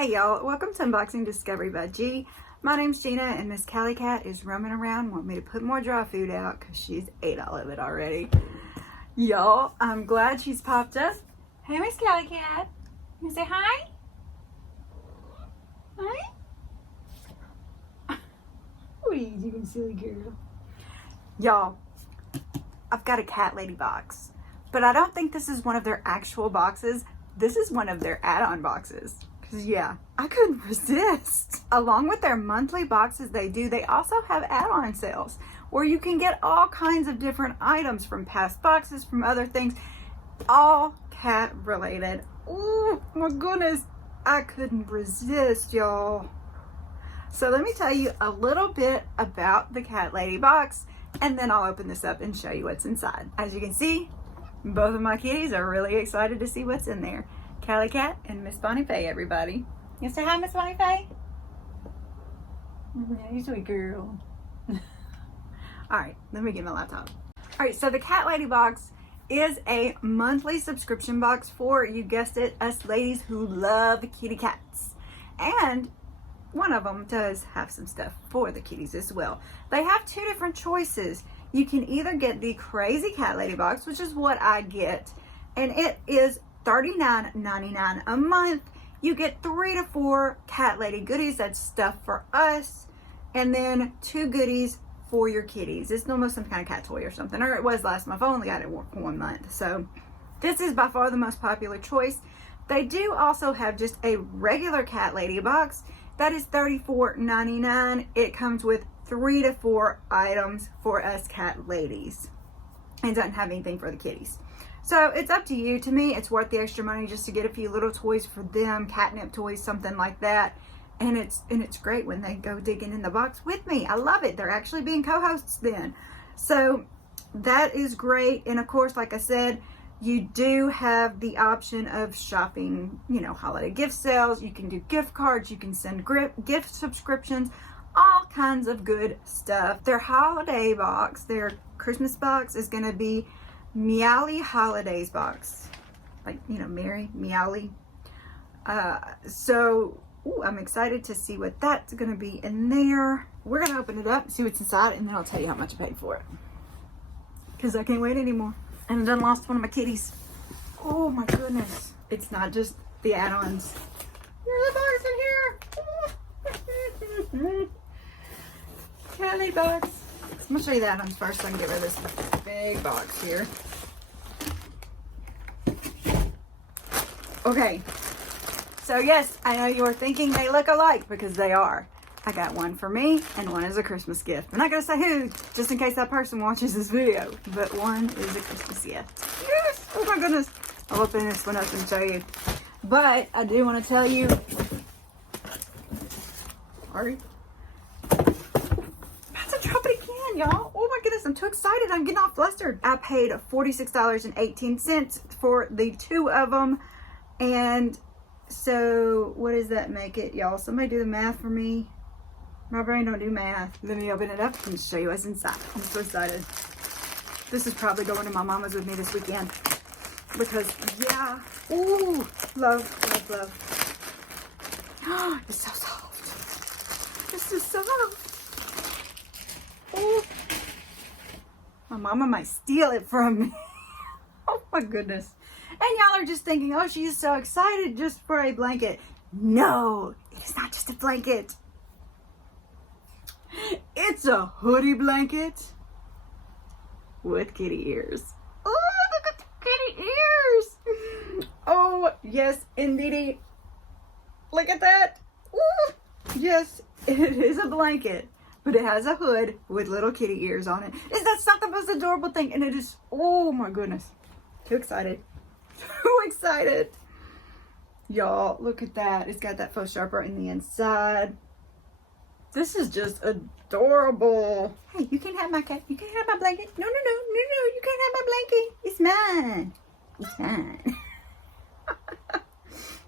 Hey y'all, welcome to Unboxing Discovery by G. My name's Gina and Miss Callie Cat is roaming around, want me to put more dry food out because she's ate all of it already. Y'all, I'm glad she's popped up. Hey Miss Callie Cat, you say hi? Hi? What are you doing, silly girl? Y'all, I've got a Cat Lady box, but I don't think this is one of their actual boxes. This is one of their add-on boxes. Yeah, I couldn't resist. Along with their monthly boxes they also have add-on sales where you can get all kinds of different items from past boxes, from other things, all cat related. Oh my goodness, I couldn't resist, y'all. So let me tell you a little bit about the Cat Lady box and then I'll open this up and show you what's inside. As you can see, both of my kitties are really excited to see what's in there. Callie Cat and Miss Bonnie Faye, everybody. You say hi, Miss Bonnie Faye? Yeah, you sweet girl. Alright, let me get my laptop. Alright, so the Cat Lady box is a monthly subscription box for, you guessed it, us ladies who love kitty cats. And one of them does have some stuff for the kitties as well. They have two different choices. You can either get the Crazy Cat Lady box, which is what I get, and it is $39.99 a month. You get 3 to 4 Cat Lady goodies, that's stuff for us, and then 2 goodies for your kitties. It's almost some kind of cat toy or something, or it was last month. I only got it for 1 month, so this is by far the most popular choice. They do also have just a regular Cat Lady box that is $34.99. It comes with 3 to 4 items for us cat ladies and doesn't have anything for the kitties. So it's up to you. To me, it's worth the extra money just to get a few little toys for them, catnip toys, something like that. And it's great when they go digging in the box with me. I love it. They're actually being co-hosts then. So that is great. And of course, like I said, you do have the option of shopping, you know, holiday gift sales. You can do gift cards. You can send gift subscriptions, all kinds of good stuff. Their holiday box, their Christmas box is going to be Meowly Holidays box, like, you know, Mary Meowly. So I'm excited to see what that's gonna be in there. We're gonna open it up, see what's inside, and then I'll tell you how much I paid for it, because I can't wait anymore. And I done lost one of my kitties. Oh my goodness, it's not just the add-ons. There's a box in here. Kelly box. I'm gonna show you the add-ons first so I can get rid of this big box here. Okay, so yes, I know you are thinking they look alike because they are. I got one for me and one is a Christmas gift. I'm not gonna say who, just in case that person watches this video, but one is a Christmas gift. Yes, oh my goodness. I'll open this one up and show you. But I do want to tell you, sorry. Y'all, oh my goodness, I'm too excited. I'm getting all flustered. I paid $46.18 for the 2 of them. And so what does that make it, y'all? Somebody do the math for me. My brain don't do math. Let me open it up and show you what's inside. I'm so excited. This is probably going to my mama's with me this weekend. Because, yeah. Ooh, love, love, love. Oh, it's so soft. It's so soft. Ooh. My mama might steal it from me. Oh my goodness. And y'all are just thinking, oh, she's so excited just for a blanket. No, it is not just a blanket. It's a hoodie blanket with kitty ears. Oh, look at the kitty ears. Oh, yes, indeedy. Look at that. Ooh. Yes, it is a blanket. But it has a hood with little kitty ears on it. That's not the most adorable thing. And it is, oh my goodness. Too excited. Too excited. Y'all, look at that. It's got that faux sharper in the inside. This is just adorable. Hey, you can't have my cat. You can't have my blanket. No, no, no, no, no. You can't have my blanket. It's mine. It's mine.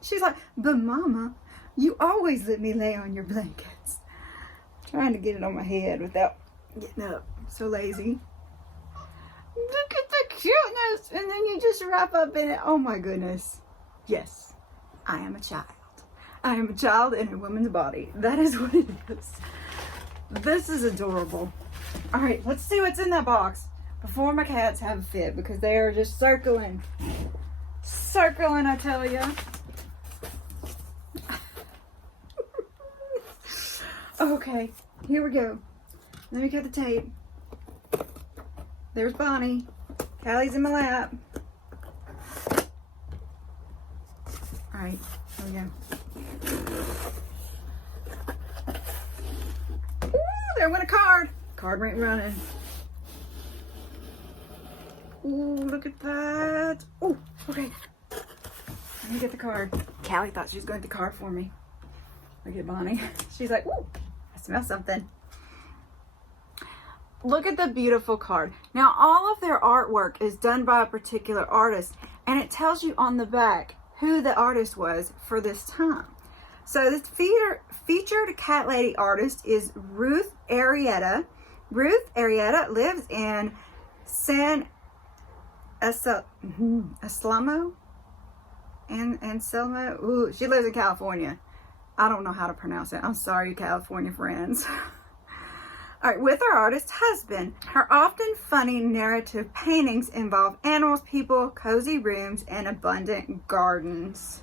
She's like, but mama, you always let me lay on your blankets. Trying to get it on my head without getting up. So lazy. Look at the cuteness. And then you just wrap up in it. Oh my goodness. Yes, I am a child. I am a child in a woman's body. That is what it is. This is adorable. All right, let's see what's in that box before my cats have a fit, because they are just circling. Circling, I tell you. Okay, here we go. Let me cut the tape. There's Bonnie. Callie's in my lap. All right, here we go. Ooh, there went a card. Card went running. Ooh, look at that. Ooh, okay. Let me get the card. Callie thought she was going to get the card for me. Look at Bonnie. She's like, ooh, I smell something. Look at the beautiful card. Now, all of their artwork is done by a particular artist, and it tells you on the back who the artist was for this time. So this featured cat lady artist is Rutharietta. Rutharietta lives in San Anselmo. Ooh, she lives in California. I don't know how to pronounce it. I'm sorry, California friends. All right, with her artist husband. Her often funny narrative paintings involve animals, people, cozy rooms, and abundant gardens.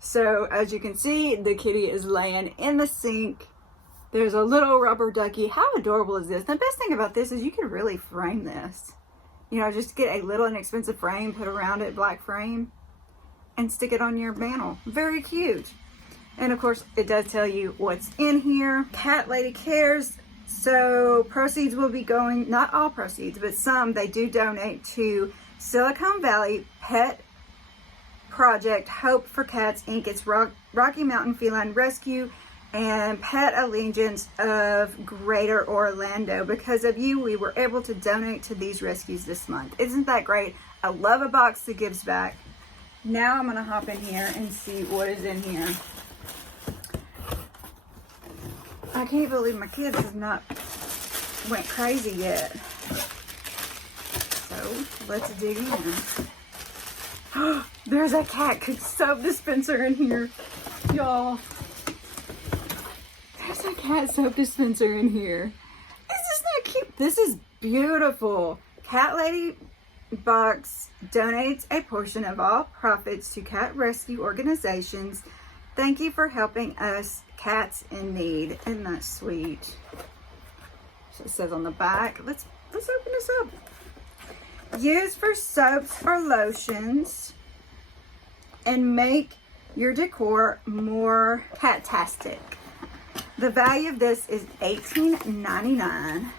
So, as you can see, the kitty is laying in the sink. There's a little rubber ducky. How adorable is this? The best thing about this is you can really frame this. You know, just get a little inexpensive frame, put around it, black frame, and stick it on your mantle. Very cute. And of course, it does tell you what's in here. Cat Lady cares. So proceeds will be going, not all proceeds, but some they do donate to Silicon Valley Pet Project, Hope for Cats Inc. It's Rocky Mountain Feline Rescue and Pet Allegiance of Greater Orlando. Because of you, we were able to donate to these rescues this month. Isn't that great? I love a box that gives back. Now I'm gonna hop in here and see what is in here. I can't believe my kids have not went crazy yet. So let's dig in. There's a cat soap dispenser in here, y'all. There's a cat soap dispenser in here. Isn't that cute? This is beautiful. CatLadyBox donates a portion of all profits to cat rescue organizations. Thank you for helping us cats in need. Isn't that sweet? So it says on the back. Let's open this up. Use for soaps or lotions and make your decor more cat-tastic. The value of this is $18.99.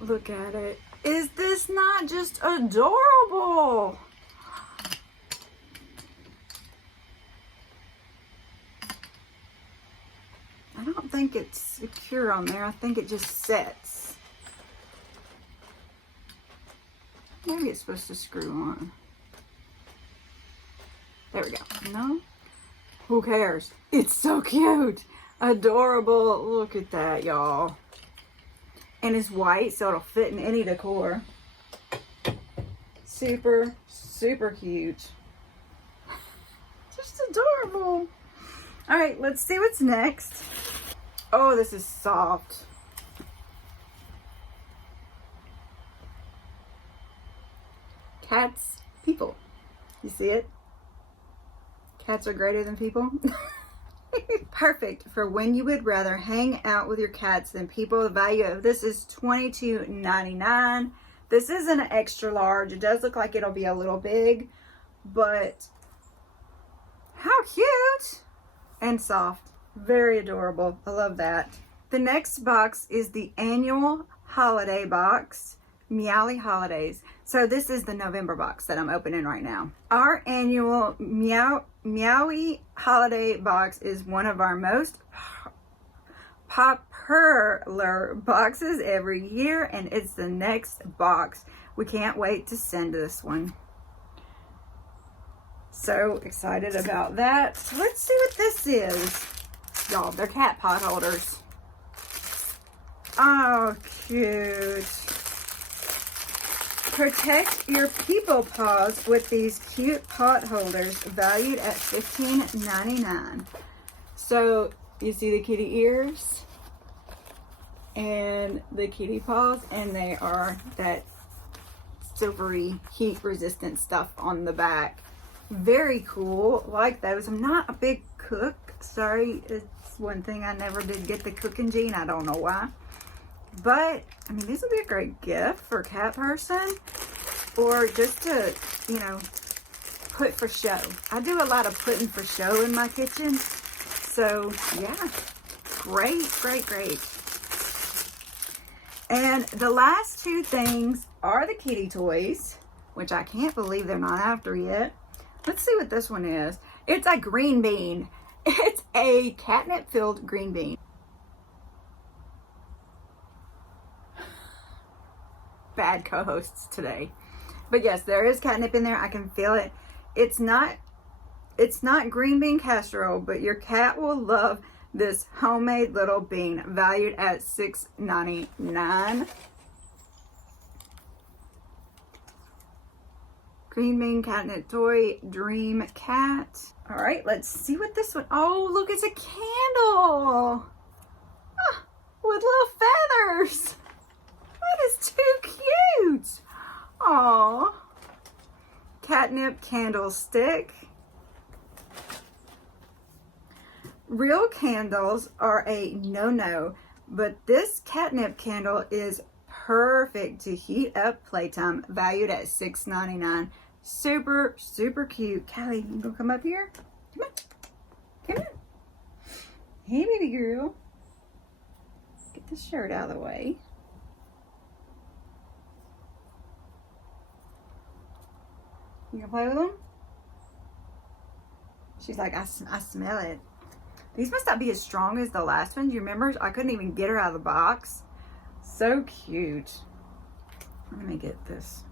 Look at it. Is this not just adorable? I don't think it's secure on there. I think it just sets. Maybe it's supposed to screw on. There we go. No? Who cares? It's so cute. Adorable. Look at that, y'all. And it's white, so it'll fit in any decor. Super, super cute. Just adorable. All right, let's see what's next. Oh, this is soft. Cats, people. You see it? Cats are greater than people. Perfect for when you would rather hang out with your cats than people. The value of this is $22.99. This is an extra large. It does look like it'll be a little big, but how cute and soft. Very adorable. I love that. The next box is the annual holiday box, Meowly Holidays. So this is the November box that I'm opening right now. Our annual Meowy Holiday Box is one of our most popular boxes every year, and it's the next box. We can't wait to send this one. So excited about that. Let's see what this is. Y'all, they're cat pot holders. Oh, cute. Protect your people paws with these cute pot holders valued at $15.99. So you see the kitty ears and the kitty paws, and they are that silvery heat resistant stuff on the back. Very cool. Like those. I'm not a big cook. Sorry, it's one thing I never did get the cooking gene. I don't know why. But, I mean, this would be a great gift for a cat person, or just to, you know, put for show. I do a lot of putting for show in my kitchen. So, yeah, great, great, great. And the last two things are the kitty toys, which I can't believe they're not after yet. Let's see what this one is. It's a green bean. It's a catnip-filled green bean. Bad co-hosts today. But yes, there is catnip in there. I can feel it. It's not green bean casserole, but your cat will love this homemade little bean valued at $6.99. Green bean catnip toy, dream cat. All right, let's see what this one. Oh, look, it's a candle. Ah, with little feathers. That is too cute. Aw. Catnip Candlestick. Real candles are a no-no, but this catnip candle is perfect to heat up playtime, valued at $6.99. Super, super cute. Callie, you gonna come up here? Come on. Come on. Hey, baby girl. Get this shirt out of the way. You gonna play with them? She's like, I smell it. These must not be as strong as the last ones. You remember? I couldn't even get her out of the box. So cute. Let me get this.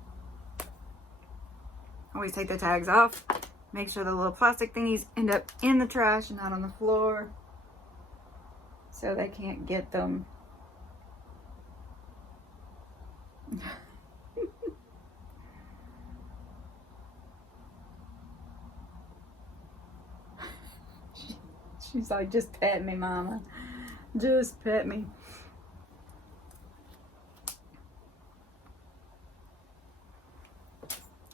Always take the tags off. Make sure the little plastic thingies end up in the trash and not on the floor, so they can't get them. She's like, just pet me, mama. Just pet me.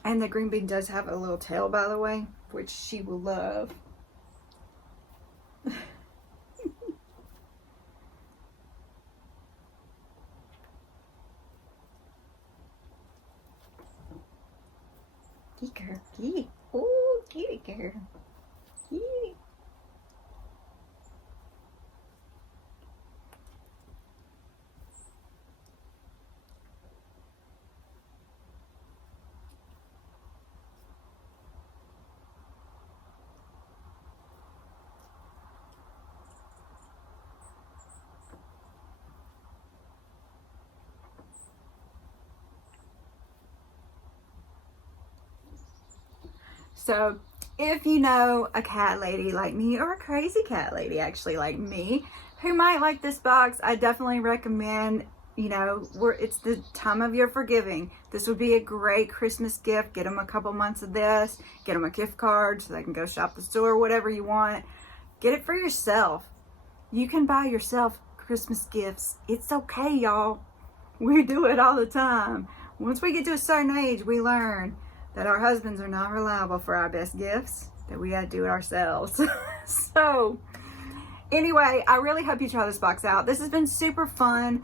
And the green bean does have a little tail, by the way, which she will love. Kitty girl, kitty. Oh, kitty girl. Kitty. So if you know a cat lady like me, or a crazy cat lady actually like me, who might like this box, I definitely recommend, you know, it's the time of year for giving. This would be a great Christmas gift. Get them a couple months of this. Get them a gift card so they can go shop the store, whatever you want. Get it for yourself. You can buy yourself Christmas gifts. It's okay, y'all. We do it all the time. Once we get to a certain age, we learn that our husbands are not reliable for our best gifts, that we gotta do it ourselves. So anyway, I really hope you try this box out. This has been super fun.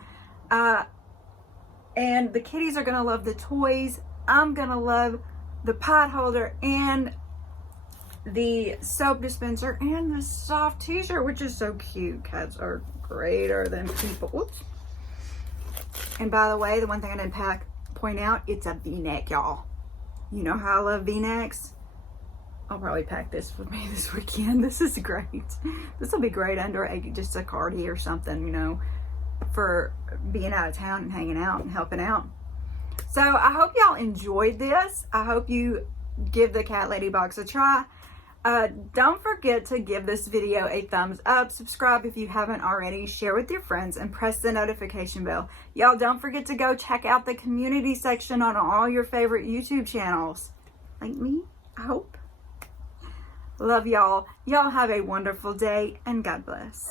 And the kitties are gonna love the toys. I'm gonna love the pot holder and the soap dispenser and the soft t-shirt, which is so cute. Cats are greater than people. Oops. And by the way, the one thing I didn't point out, it's a v-neck, y'all. You know how I love v-necks? I'll probably pack this for me this weekend. This is great. This will be great under just a cardi or something, you know, for being out of town and hanging out and helping out. So I hope y'all enjoyed this. I hope you give the Cat Lady Box a try. Don't forget to give this video a thumbs up, subscribe if you haven't already, share with your friends, and press the notification bell. Y'all don't forget to go check out the community section on all your favorite YouTube channels. Like me, I hope. Love y'all. Y'all have a wonderful day, and God bless.